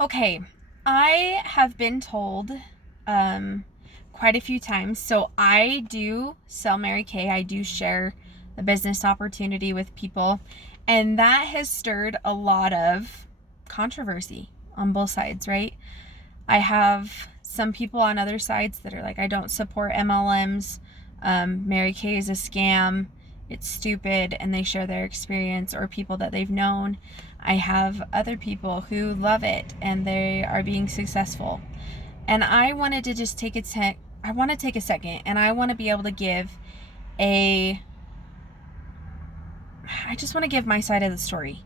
Okay, I have been told quite a few times. So I do sell Mary Kay. I do share the business opportunity with people, and that has stirred a lot of controversy on both sides, right? I have some people on other sides that are like, I don't support MLMs. Mary Kay is a scam. It's stupid, and they share their experience or people that they've known. I have other people who love it and they are being successful. And I wanted to just I want to take a second and I want to be able to a I just want to give my side of the story.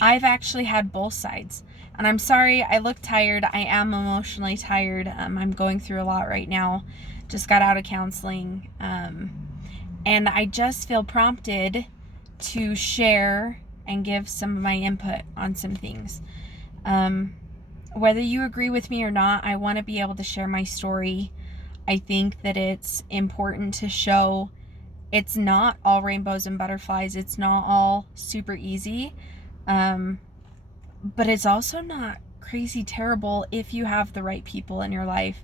I've actually had both sides. And I'm sorry, I look tired. I am emotionally tired. I'm going through a lot right now. Just got out of counseling. And I just feel prompted to share and give some of my input on some things. Whether you agree with me or not, I want to be able to share my story. I think that it's important to show it's not all rainbows and butterflies. It's not all super easy. But it's also not crazy terrible if you have the right people in your life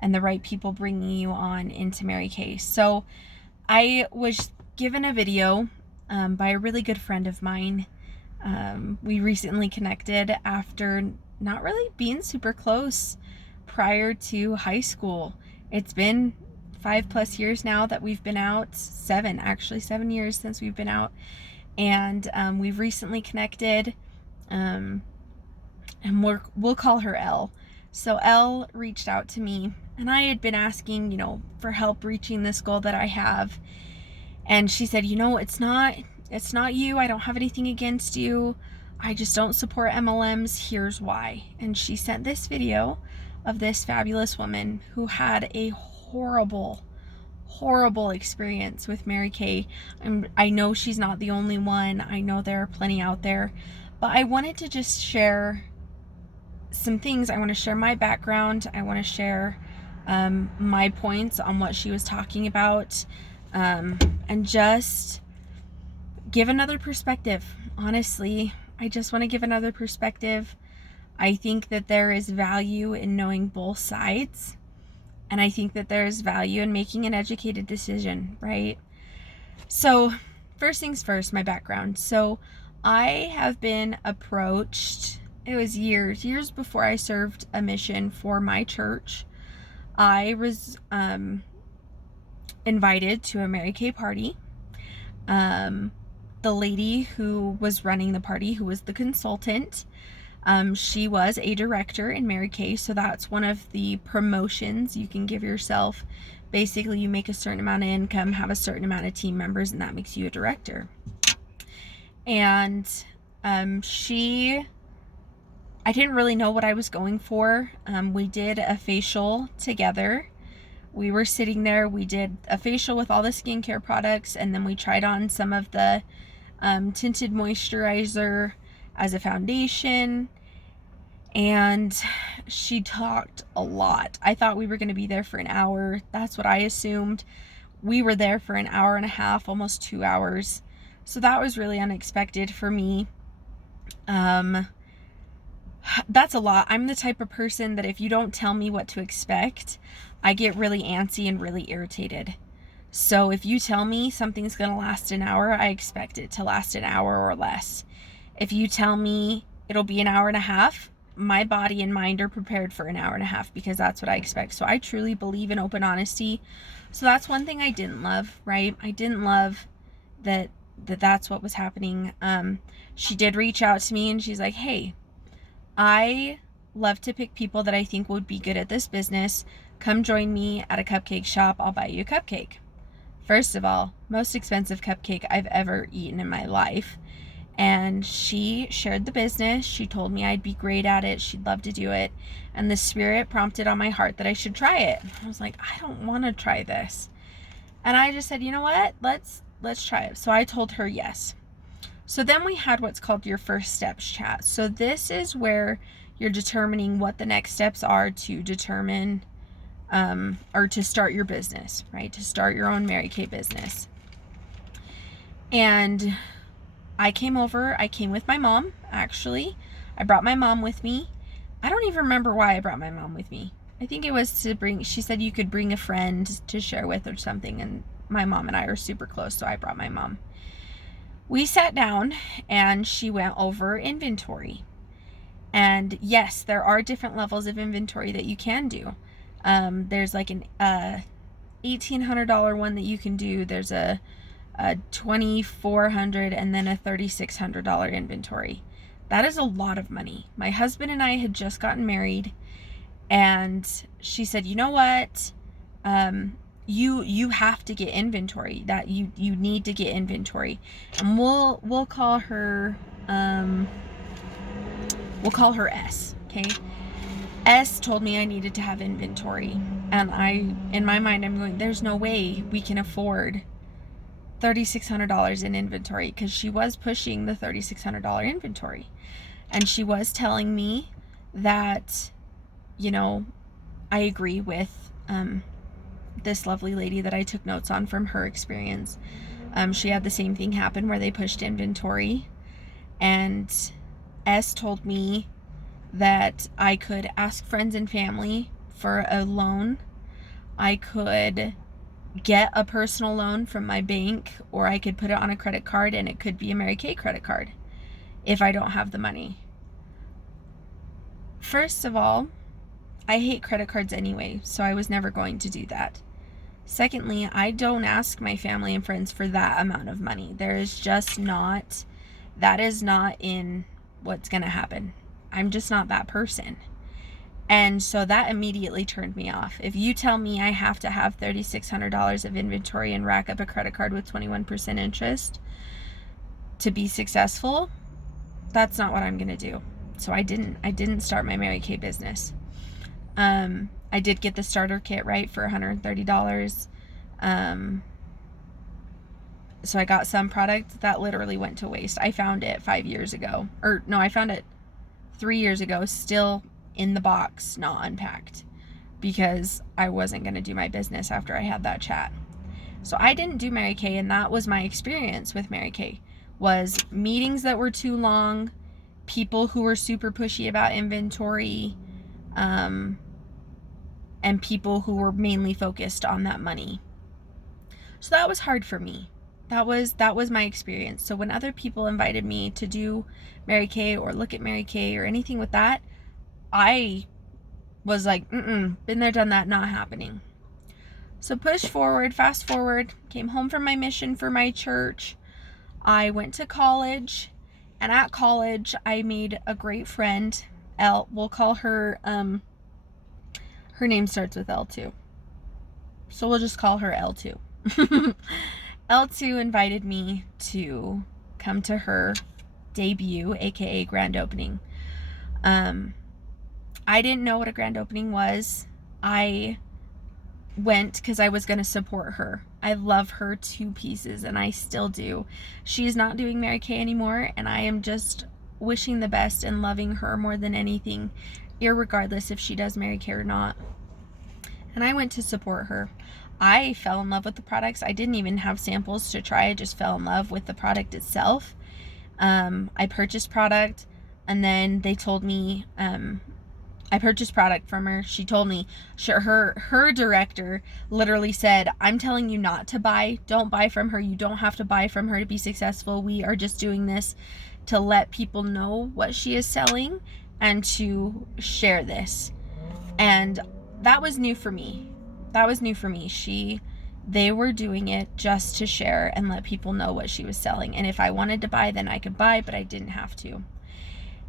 and the right people bringing you on into Mary Kay. So I was given a video by a really good friend of mine. We recently connected after not really being super close prior to high school. It's been 5+ years now that we've been out. 7 years since we've been out. And we've recently connected. And we'll call her Elle. So Elle reached out to me, and I had been asking, for help reaching this goal that I have. And she said, it's not you. I don't have anything against you. I just don't support MLMs. Here's why. And she sent this video of this fabulous woman who had a horrible experience with Mary Kay. I know she's not the only one. I know there are plenty out there. But I wanted to just share some things. I want to share my background. I want to share my points on what she was talking about, and just give another perspective. Honestly, I just want to give another perspective. I think that there is value in knowing both sides, and I think that there is value in making an educated decision, right? So, first things first, my background. So, I have been approached, it was years before I served a mission for my church. I was invited to a Mary Kay party. The lady who was running the party, who was the consultant, she was a director in Mary Kay, so that's one of the promotions you can give yourself. Basically, you make a certain amount of income, have a certain amount of team members, and that makes you a director. And I didn't really know what I was going for. We did a facial together. We were sitting there, we did a facial with all the skincare products, and then we tried on some of the tinted moisturizer as a foundation. And she talked a lot. I thought we were going to be there for an hour. That's what I assumed. We were there for an hour and a half, almost 2 hours. So that was really unexpected for me. That's a lot. I'm the type of person that if you don't tell me what to expect, I get really antsy and really irritated. So if you tell me something's going to last an hour, I expect it to last an hour or less. If you tell me it'll be an hour and a half, my body and mind are prepared for an hour and a half because that's what I expect. So I truly believe in open honesty. So that's one thing I didn't love, right? I didn't love that's what was happening. She did reach out to me and she's like, hey, I love to pick people that I think would be good at this business. Come join me at a cupcake shop. I'll buy you a cupcake. First of all, most expensive cupcake I've ever eaten in my life. And she shared the business. She told me I'd be great at it. She'd love to do it. And the spirit prompted on my heart that I should try it. I was like, I don't want to try this. And I just said, you know what? Let's try it. So I told her yes. So then we had what's called your first steps chat. So this is where you're determining what the next steps are to determine or to start your business, right? To start your own Mary Kay business. And I came with my mom, actually. I brought my mom with me, I don't even remember why I brought my mom with me. I think it was to bring, she said you could bring a friend to share with or something, and my mom and I are super close, so I brought my mom. We sat down and she went over inventory. And yes, there are different levels of inventory that you can do. There's like an $1,800 one that you can do. There's a $2,400 and then a $3,600 inventory. That is a lot of money. My husband and I had just gotten married, and she said, "You know what? You have to get inventory. That you need to get inventory." And we'll call her S, okay? S told me I needed to have inventory, and in my mind, I'm going, there's no way we can afford $3,600 in inventory, because she was pushing the $3,600 inventory. And she was telling me that, I agree with this lovely lady that I took notes on from her experience. She had the same thing happen where they pushed inventory, and S told me that I could ask friends and family for a loan. I could get a personal loan from my bank, or I could put it on a credit card, and it could be a Mary Kay credit card if I don't have the money. First of all, I hate credit cards anyway, so I was never going to do that. Secondly, I don't ask my family and friends for that amount of money. That is not in what's going to happen. I'm just not that person. And so that immediately turned me off. If you tell me I have to have $3,600 of inventory and rack up a credit card with 21% interest to be successful, that's not what I'm going to do. So I didn't start my Mary Kay business. I did get the starter kit, right, for $130. So I got some product that literally went to waste. I found it 5 years ago. I found it 3 years ago, still in the box, not unpacked, because I wasn't going to do my business after I had that chat. So I didn't do Mary Kay, and that was my experience with Mary Kay, was meetings that were too long, people who were super pushy about inventory, and people who were mainly focused on that money. So that was hard for me. That was my experience. So when other people invited me to do Mary Kay or look at Mary Kay or anything with that, I was like, been there, done that, not happening. So fast forward, came home from my mission for my church. I went to college, and at college, I made a great friend, Elle. We'll call her, her name starts with L2. So we'll just call her L2. L2 invited me to come to her debut, aka grand opening. I didn't know what a grand opening was. I went because I was going to support her. I love her to pieces, and I still do. She's not doing Mary Kay anymore, and I am just wishing the best and loving her more than anything, irregardless if she does Mary Kay or not. And I went to support her. I fell in love with the products. I didn't even have samples to try. I just fell in love with the product itself. I purchased product, and then they told me, I purchased product from her. She told me, her director literally said, "I'm telling you not to buy. Don't buy from her. You don't have to buy from her to be successful. We are just doing this to let people know what she is selling and to share this." And that was new for me. They were doing it just to share and let people know what she was selling. And if I wanted to buy, then I could buy, but I didn't have to.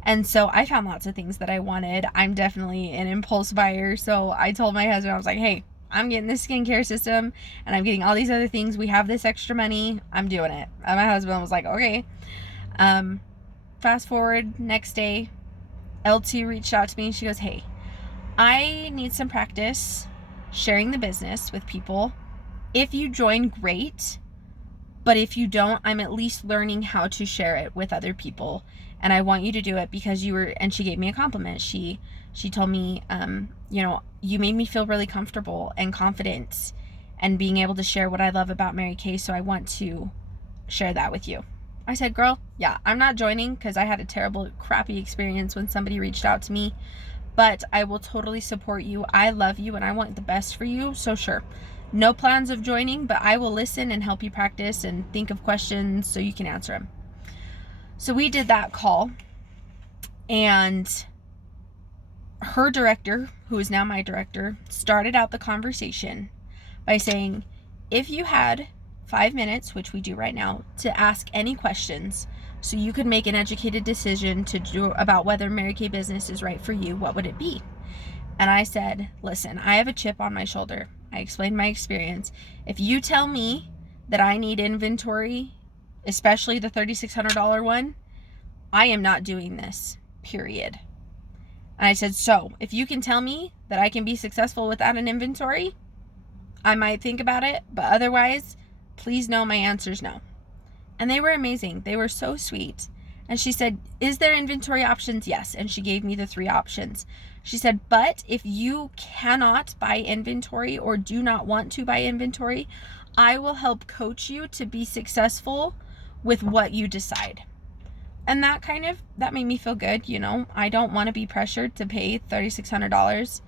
And so I found lots of things that I wanted. I'm definitely an impulse buyer. So I told my husband, I was like, "Hey, I'm getting this skincare system, and I'm getting all these other things. We have this extra money. I'm doing it." And my husband was like, "Okay." Fast forward, next day, L2 reached out to me, and she goes, "Hey, I need some practice sharing the business with people. If you join, great. But if you don't, I'm at least learning how to share it with other people. And I want you to do it because you were," and she gave me a compliment. She told me, "You made me feel really comfortable and confident and being able to share what I love about Mary Kay. So I want to share that with you." I said, "Girl, yeah, I'm not joining," because I had a terrible, crappy experience when somebody reached out to me. but I will totally support you. I love you and I want the best for you. So sure, no plans of joining, but I will listen and help you practice and think of questions so you can answer them. So we did that call, and her director, who is now my director, started out the conversation by saying, if you had 5 minutes, which we do right now, to ask any questions so you could make an educated decision about whether Mary Kay business is right for you, what would it be? And I said, listen, I have a chip on my shoulder. I explained my experience. If you tell me that I need inventory, especially the $3,600 one, I am not doing this, period. And I said, so if you can tell me that I can be successful without an inventory, I might think about it, but otherwise, please know my answer is no. And they were amazing. They were so sweet. And she said, is there inventory options? Yes. And she gave me the 3 options. She said, but if you cannot buy inventory or do not want to buy inventory, I will help coach you to be successful with what you decide. And that made me feel good. I don't want to be pressured to pay $3,600.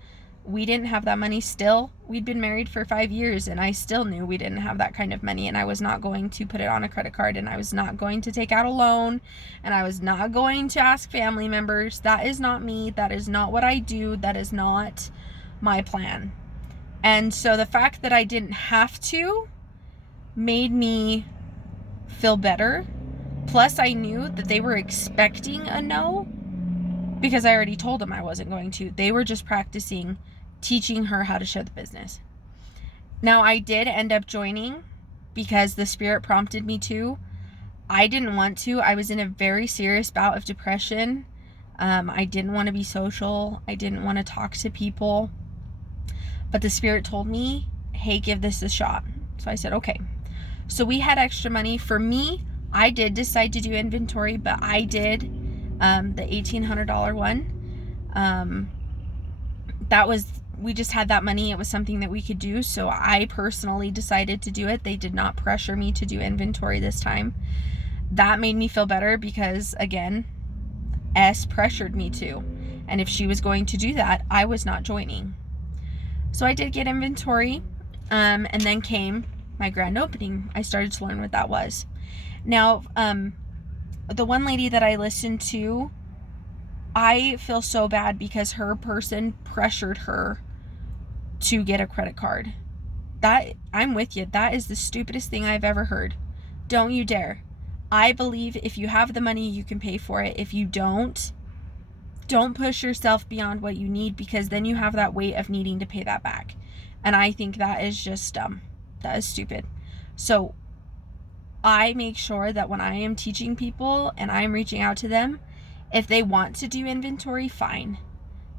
We didn't have that money still. We'd been married for 5 years, and I still knew we didn't have that kind of money, and I was not going to put it on a credit card, and I was not going to take out a loan, and I was not going to ask family members. That is not me. That is not what I do. That is not my plan. And so the fact that I didn't have to made me feel better. Plus, I knew that they were expecting a no because I already told them I wasn't going to. They were just practicing teaching her how to show the business. Now, I did end up joining because the Spirit prompted me to. I didn't want to. I was in a very serious bout of depression. I didn't want to be social. I didn't want to talk to people. But the Spirit told me, hey, give this a shot. So I said, okay. So we had extra money. For me, I did decide to do inventory, but I did the $1,800 one. We just had that money. It was something that we could do. So I personally decided to do it. They did not pressure me to do inventory this time. That made me feel better because, again, S pressured me to. And if she was going to do that, I was not joining. So I did get inventory. And then came my grand opening. I started to learn what that was. Now, the one lady that I listened to, I feel so bad because her person pressured her to get a credit card. I'm with you. That is the stupidest thing I've ever heard. Don't you dare. I believe if you have the money, you can pay for it. If you don't push yourself beyond what you need, because then you have that weight of needing to pay that back. And I think that is just dumb. That is stupid. So I make sure that when I am teaching people and I'm reaching out to them, if they want to do inventory, fine.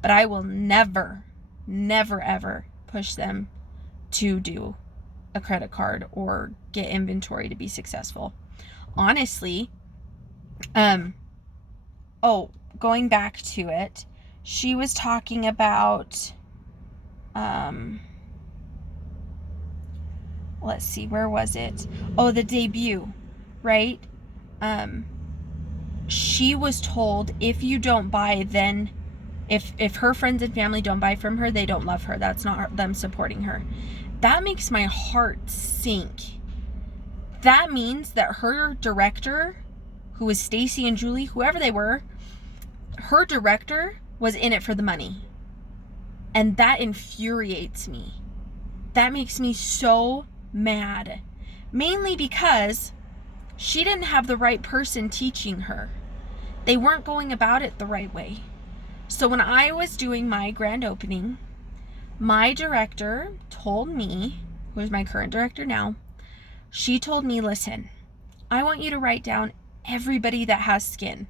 But I will never, ever push them to do a credit card or get inventory to be successful. Honestly, going back to it, she was talking about, let's see, where was it? Oh, the debut, right? She was told if you don't buy, then if her friends and family don't buy from her, they don't love her. That's not them supporting her. That makes my heart sink. That means that her director, who was Stacy and Julie, whoever they were, her director was in it for the money. And that infuriates me. That makes me so mad. Mainly because she didn't have the right person teaching her. They weren't going about it the right way. So when I was doing my grand opening, my director told me, who is my current director now, she told me, listen, I want you to write down everybody that has skin,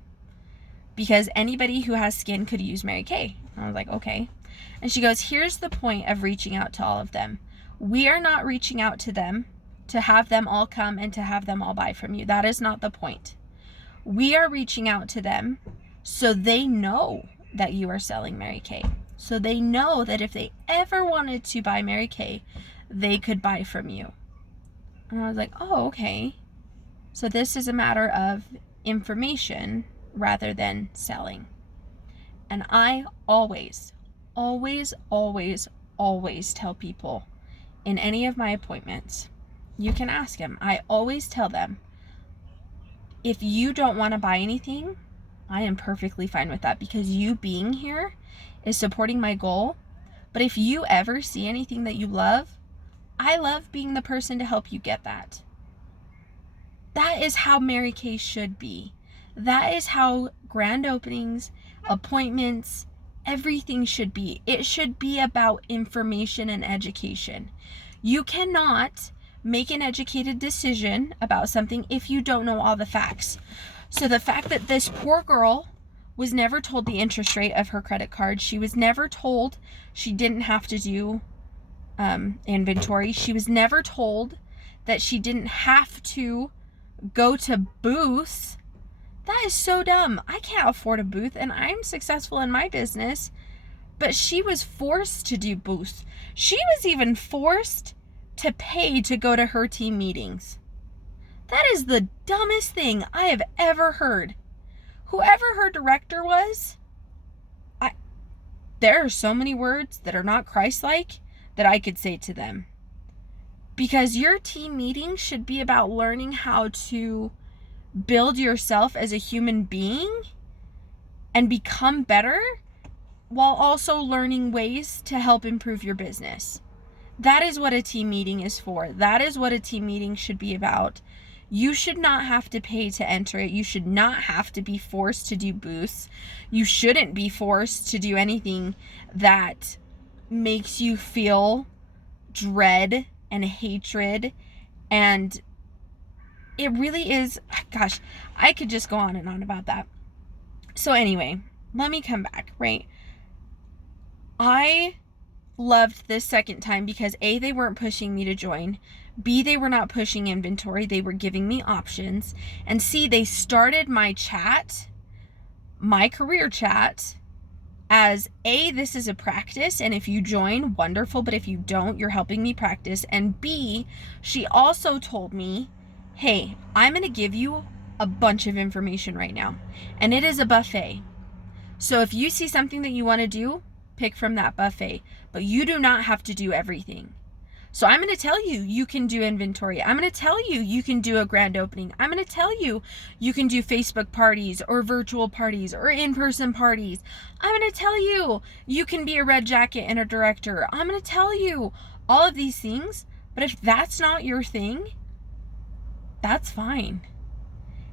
because anybody who has skin could use Mary Kay. I was like, okay. And she goes, here's the point of reaching out to all of them. We are not reaching out to them to have them all come and to have them all buy from you. That is not the point. We are reaching out to them so they know that you are selling Mary Kay. So they know that if they ever wanted to buy Mary Kay, they could buy from you. And I was like, oh, okay. So this is a matter of information rather than selling. And I always, always, always, always tell people in any of my appointments, you can ask them, I always tell them, if you don't want to buy anything, I am perfectly fine with that, because you being here is supporting my goal. But if you ever see anything that you love, I love being the person to help you get that. That is how Mary Kay should be. That is how grand openings, appointments, everything should be. It should be about information and education. You cannot make an educated decision about something if you don't know all the facts. So the fact that this poor girl was never told the interest rate of her credit card, she was never told she didn't have to do inventory, she was never told that she didn't have to go to booths, that is so dumb. I can't afford a booth and I'm successful in my business, but she was forced to do booths. She was even forced to pay to go to her team meetings. That is the dumbest thing I have ever heard. Whoever her director was, there are so many words that are not Christ-like that I could say to them. Because your team meeting should be about learning how to build yourself as a human being and become better, while also learning ways to help improve your business. That is what a team meeting is for. That is what a team meeting should be about. You should not have to pay to enter it. You should not have to be forced to do booths. You shouldn't be forced to do anything that makes you feel dread and hatred. And it really is, gosh, I could just go on and on about that. So anyway, let me come back, right? I loved this second time because A, they weren't pushing me to join. B, they were not pushing inventory. They were giving me options. And C, they started my chat, my career chat, as A, this is a practice, and if you join, wonderful, but if you don't, you're helping me practice. And B, she also told me, hey, I'm going to give you a bunch of information right now, and it is a buffet. So if you see something that you want to do, pick from that buffet, but you do not have to do everything. So I'm going to tell you, you can do inventory. I'm going to tell you, you can do a grand opening. I'm going to tell you, you can do Facebook parties or virtual parties or in-person parties. I'm going to tell you, you can be a red jacket and a director. I'm going to tell you all of these things. But if that's not your thing, that's fine.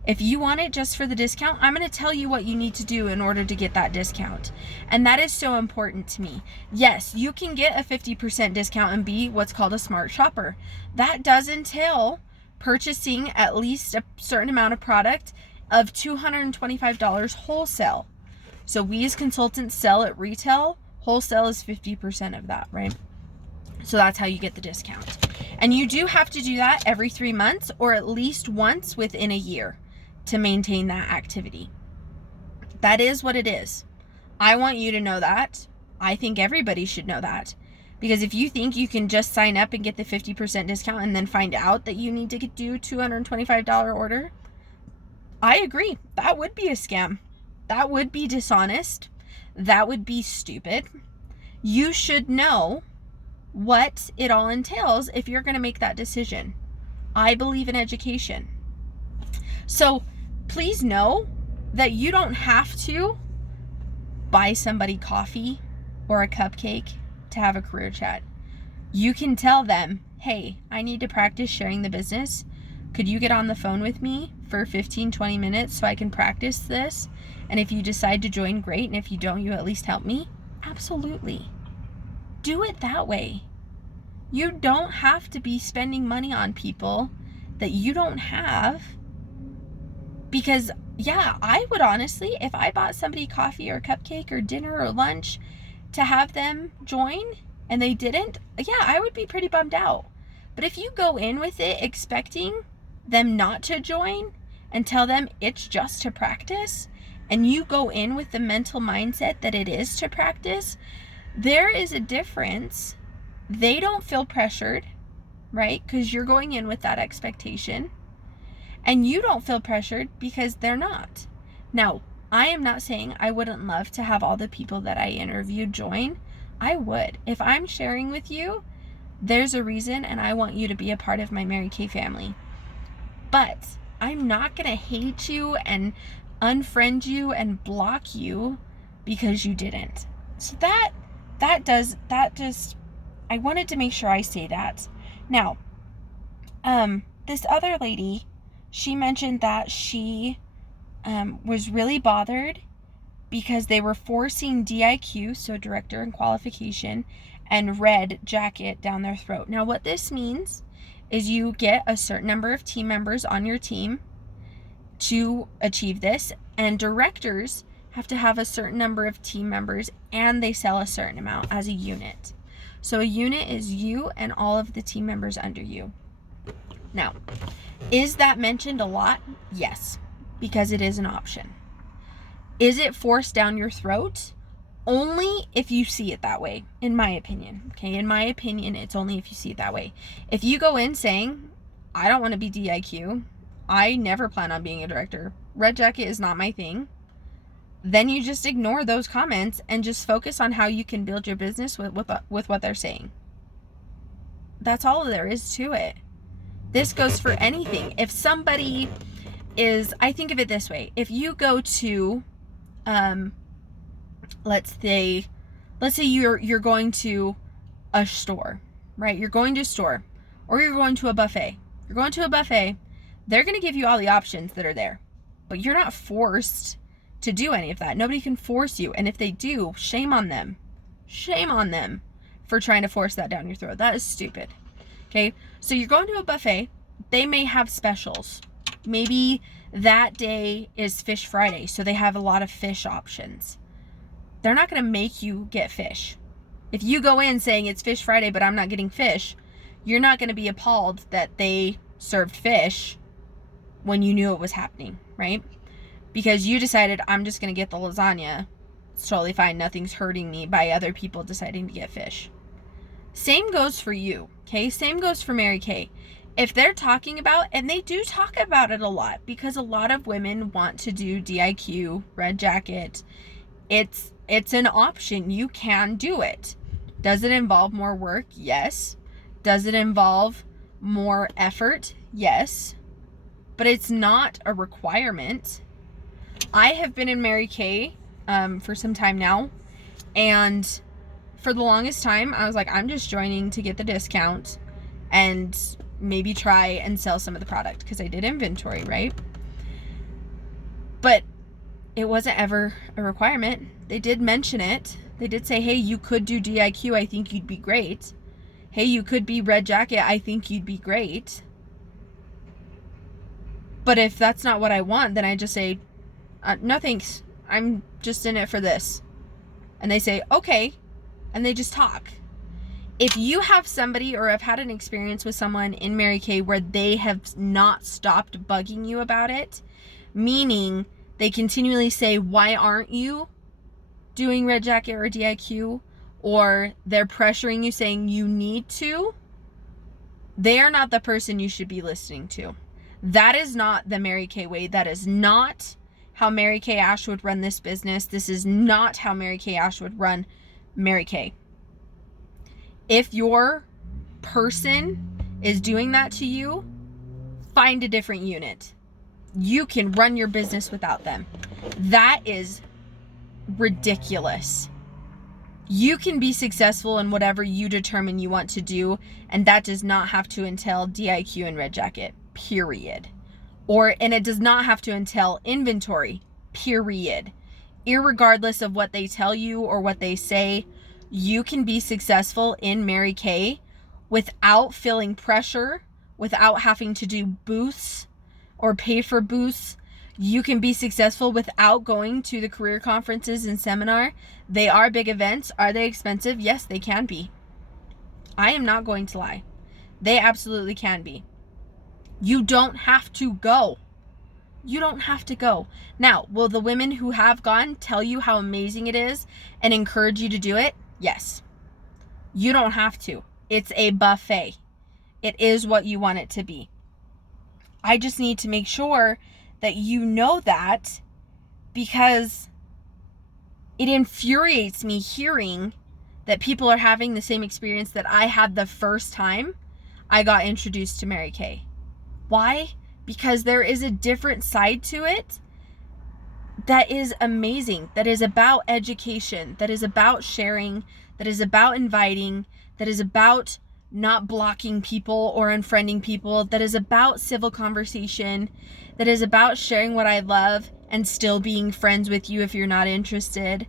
If you want it just for the discount, I'm going to tell you what you need to do in order to get that discount. And that is so important to me. Yes, you can get a 50% discount and be what's called a smart shopper. That does entail purchasing at least a certain amount of product of $225 wholesale. So we as consultants sell at retail. Wholesale is 50% of that, right? So that's how you get the discount. And you do have to do that every 3 months or at least once within a year to maintain that activity. That is what it is. I want you to know that. I think everybody should know that. Because if you think you can just sign up and get the 50% discount and then find out that you need to do $225 order, I agree. That would be a scam. That would be dishonest. That would be stupid. You should know what it all entails if you're going to make that decision. I believe in education. So please know that you don't have to buy somebody coffee or a cupcake to have a career chat. You can tell them, hey, I need to practice sharing the business. Could you get on the phone with me for 15-20 minutes so I can practice this? And if you decide to join, great. And if you don't, you at least help me. Absolutely. Do it that way. You don't have to be spending money on people that you don't have. Because, yeah, I would honestly, if I bought somebody coffee or cupcake or dinner or lunch to have them join and they didn't, yeah, I would be pretty bummed out. But if you go in with it expecting them not to join and tell them it's just to practice, and you go in with the mental mindset that it is to practice, there is a difference. They don't feel pressured, right? Because you're going in with that expectation. And you don't feel pressured because they're not. Now, I am not saying I wouldn't love to have all the people that I interviewed join. I would. If I'm sharing with you, there's a reason, and I want you to be a part of my Mary Kay family. But I'm not going to hate you and unfriend you and block you because you didn't. So I wanted to make sure I say that. Now, this other lady, she mentioned that she was really bothered because they were forcing DIQ, so director and qualification, and red jacket down their throat. Now, what this means is you get a certain number of team members on your team to achieve this, and directors have to have a certain number of team members, and they sell a certain amount as a unit. So a unit is you and all of the team members under you. Now, is that mentioned a lot? Yes, because it is an option. Is it forced down your throat? Only if you see it that way, in my opinion. Okay, in my opinion, it's only if you see it that way. If you go in saying, I don't want to be DIQ, I never plan on being a director, red jacket is not my thing, then you just ignore those comments and just focus on how you can build your business with what they're saying. That's all there is to it. This goes for anything. If somebody is, I think of it this way. If you go to, let's say you're going to a store, right? You're going to a store, or you're going to a buffet. You're going to a buffet. They're going to give you all the options that are there, but you're not forced to do any of that. Nobody can force you. And if they do, shame on them. Shame on them for trying to force that down your throat. That is stupid. Okay, so you're going to a buffet. They may have specials. Maybe that day is Fish Friday, so they have a lot of fish options. They're not going to make you get fish. If you go in saying it's Fish Friday, but I'm not getting fish, you're not going to be appalled that they served fish when you knew it was happening, right? Because you decided, I'm just going to get the lasagna. It's totally fine. Nothing's hurting me by other people deciding to get fish. Same goes for you, okay? Same goes for Mary Kay. If they're talking about, and they do talk about it a lot, because a lot of women want to do DIQ, red jacket. It's an option. You can do it. Does it involve more work? Yes. Does it involve more effort? Yes. But it's not a requirement. I have been in Mary Kay for some time now, and for the longest time, I was like, I'm just joining to get the discount and maybe try and sell some of the product because I did inventory, right? But it wasn't ever a requirement. They did mention it. They did say, hey, you could do DIQ. I think you'd be great. Hey, you could be red jacket. I think you'd be great. But if that's not what I want, then I just say, no thanks. I'm just in it for this. And they say, okay. And they just talk. If you have somebody or have had an experience with someone in Mary Kay where they have not stopped bugging you about it, meaning they continually say, why aren't you doing red jacket or DIQ? Or they're pressuring you saying you need to, they are not the person you should be listening to. That is not the Mary Kay way. That is not how Mary Kay Ash would run this business. This is not how Mary Kay Ash would run Mary Kay. If your person is doing that to you, find a different unit. You can run your business without them. That is ridiculous. You can be successful in whatever you determine you want to do, and that does not have to entail DIQ and red jacket, period. And it does not have to entail inventory, period. Irregardless of what they tell you or what they say, you can be successful in Mary Kay without feeling pressure, without having to do booths or pay for booths. You can be successful without going to the career conferences and seminar. They are big events. Are they expensive? Yes, they can be. I am not going to lie. They absolutely can be. You don't have to go. You don't have to go. Now, will the women who have gone tell you how amazing it is and encourage you to do it? Yes. You don't have to. It's a buffet. It is what you want it to be. I just need to make sure that you know that because it infuriates me hearing that people are having the same experience that I had the first time I got introduced to Mary Kay. Why? Because there is a different side to it that is amazing, that is about education, that is about sharing, that is about inviting, that is about not blocking people or unfriending people, that is about civil conversation, that is about sharing what I love and still being friends with you if you're not interested.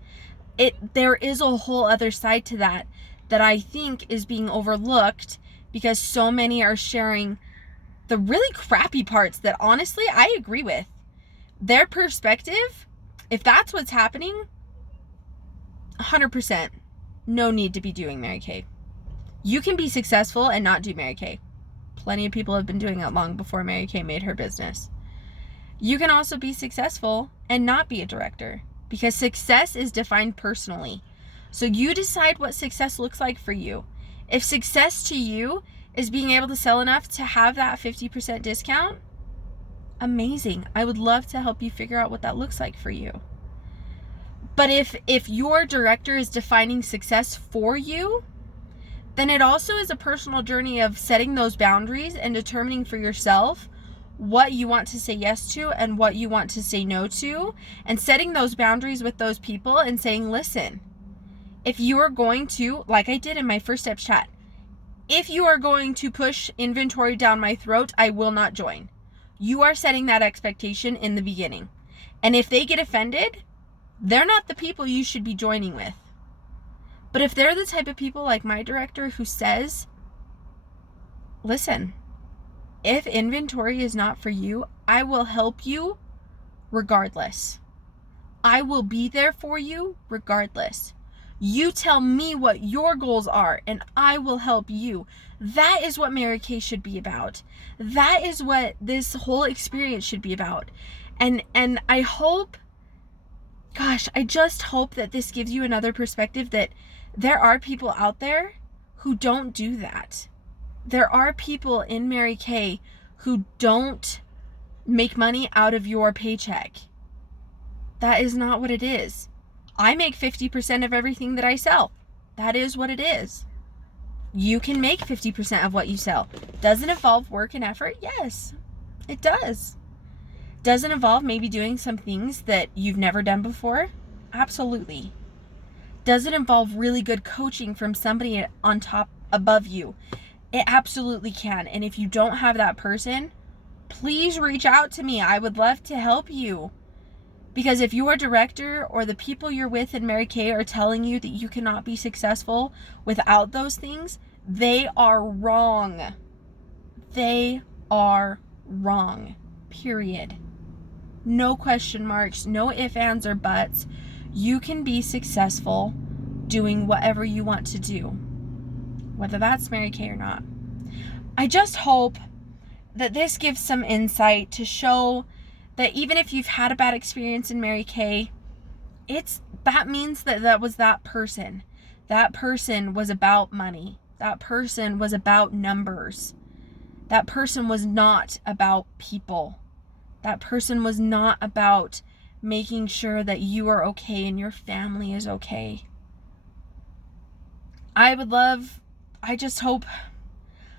There is a whole other side to that I think is being overlooked because so many are sharing the really crappy parts that honestly I agree with. Their perspective, if that's what's happening, 100%, no need to be doing Mary Kay. You can be successful and not do Mary Kay. Plenty of people have been doing it long before Mary Kay made her business. You can also be successful and not be a director, because success is defined personally. So you decide what success looks like for you. If success to you is being able to sell enough to have that 50% discount, amazing. I would love to help you figure out what that looks like for you. But if your director is defining success for you, then it also is a personal journey of setting those boundaries and determining for yourself what you want to say yes to and what you want to say no to, and setting those boundaries with those people and saying, listen, if you are going to, like I did in my first steps chat, if you are going to push inventory down my throat, I will not join. You are setting that expectation in the beginning. And if they get offended, they're not the people you should be joining with. But if they're the type of people like my director who says, listen, if inventory is not for you, I will help you regardless. I will be there for you regardless. You tell me what your goals are and I will help you. That is what Mary Kay should be about. That is what this whole experience should be about. And I hope, gosh, I just hope that this gives you another perspective that there are people out there who don't do that. There are people in Mary Kay who don't make money out of your paycheck. That is not what it is. I make 50% of everything that I sell. That is what it is. You can make 50% of what you sell. Does it involve work and effort? Yes, it does. Does it involve maybe doing some things that you've never done before? Absolutely. Does it involve really good coaching from somebody on top above you? It absolutely can. And if you don't have that person, please reach out to me. I would love to help you. Because if your director or the people you're with in Mary Kay are telling you that you cannot be successful without those things, they are wrong. They are wrong. Period. No question marks, no ifs, ands, or buts. You can be successful doing whatever you want to do, whether that's Mary Kay or not. I just hope that this gives some insight to show that even if you've had a bad experience in Mary Kay, that means that was that person. That person was about money. That person was about numbers. That person was not about people. That person was not about making sure that you are okay and your family is okay. I just hope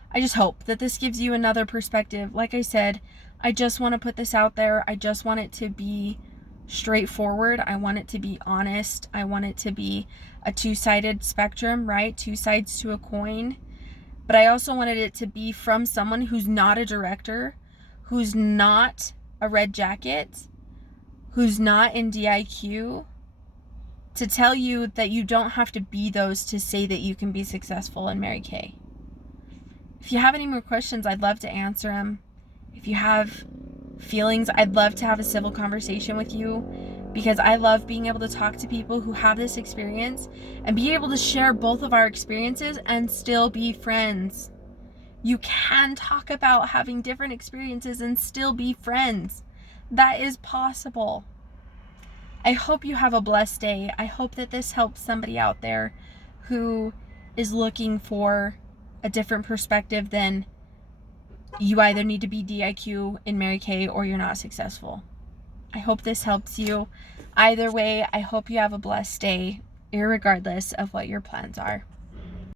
that this gives you another perspective. Like I said, I just want to put this out there. I just want it to be straightforward. I want it to be honest. I want it to be a two-sided spectrum, right? Two sides to a coin. But I also wanted it to be from someone who's not a director, who's not a red jacket, who's not in DIQ, to tell you that you don't have to be those to say that you can be successful in Mary Kay. If you have any more questions, I'd love to answer them. If you have feelings, I'd love to have a civil conversation with you, because I love being able to talk to people who have this experience and be able to share both of our experiences and still be friends. You can talk about having different experiences and still be friends. That is possible. I hope you have a blessed day. I hope that this helps somebody out there who is looking for a different perspective than you either need to be DIQ in Mary Kay or you're not successful. I hope this helps you. Either way, I hope you have a blessed day, irregardless of what your plans are.